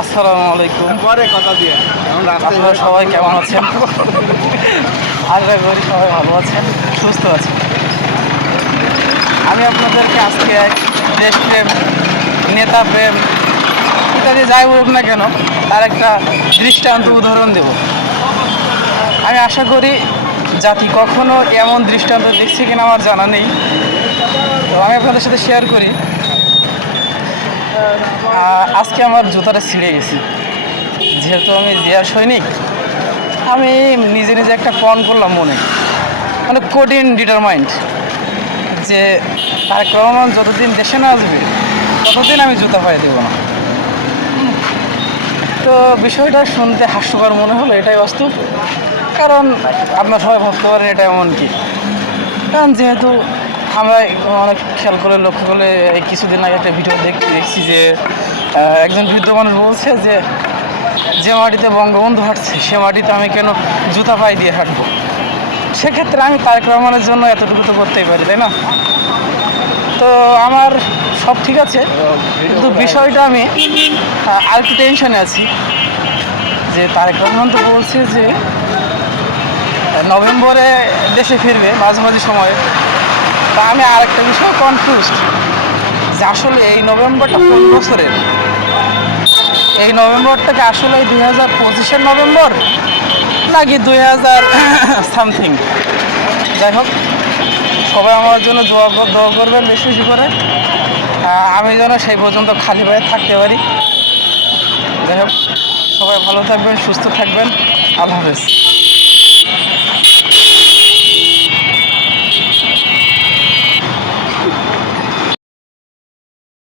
আসসালামু আলাইকুম। পরে কথা দিয়ে আপনারা সবাই কেমন আছেন? আশা করি সবাই ভালো আছেন, সুস্থ আছেন। আমি আপনাদেরকে আজকে দেশপ্রেম, নেতা প্রেম ইত্যাদি যাই বলুক না কেন, তার একটা দৃষ্টান্ত উদাহরণ দেব। আমি আশা করি জাতি কখনো এমন দৃষ্টান্ত দেখছে কিনা আমার জানা নেই, তো আমি আপনাদের সাথে শেয়ার করি। আজকে আমার জুতাটা ছিঁড়ে গেছে। যেহেতু আমি জিয়ার সৈনিক, আমি নিজে নিজে একটা পণ করলাম মনে, মানে কঠিন ডিটারমাইন্ড যে তারেক রহমান যতদিন দেশে না আসবে ততদিন আমি জুতা পায়ে দেবো না। তো বিষয়টা শুনতে হাস্যকর মনে হলো, এটাই বাস্তব। কারণ আপনার সবাই ভাবতে পারেন এটা এমন কি, কারণ যেহেতু আমরা অনেক খেয়াল করে লক্ষ্য করলে এই কিছুদিন আগে একটা ভিডিও দেখছি যে একজন বৃদ্ধ মানুষ বলছে যে যে মাটিতে বঙ্গবন্ধু হাঁটছে সে মাটিতে আমি কেন জুতা পায়ে দিয়ে হাঁটবো। সেক্ষেত্রে আমি তারেক রহমানের জন্য এতটুকু তো করতেই পারি, তাই না? তো আমার সব ঠিক আছে, কিন্তু বিষয়টা আমি আর একটু টেনশনে আছি যে তারেক রহমান তো বলছে যে নভেম্বরে দেশে ফিরবে মাঝামাঝি সময়ে। তা আমি আরেকটা বিষয় কনফিউজড যে আসলে এই নভেম্বরটা কোন বছরের, এই নভেম্বরটাকে আসলে 2025-এর নভেম্বর নাকি 2000 সামথিং। যাই হোক, সবাই আমার জন্য দোয়া করবেন বেশি বেশি করে, আমি যেন সেই পর্যন্ত খালি পায়ে থাকতে পারি। যাই হোক, সবাই ভালো থাকবেন, সুস্থ থাকবেন। আল্লাহ হাফেজ।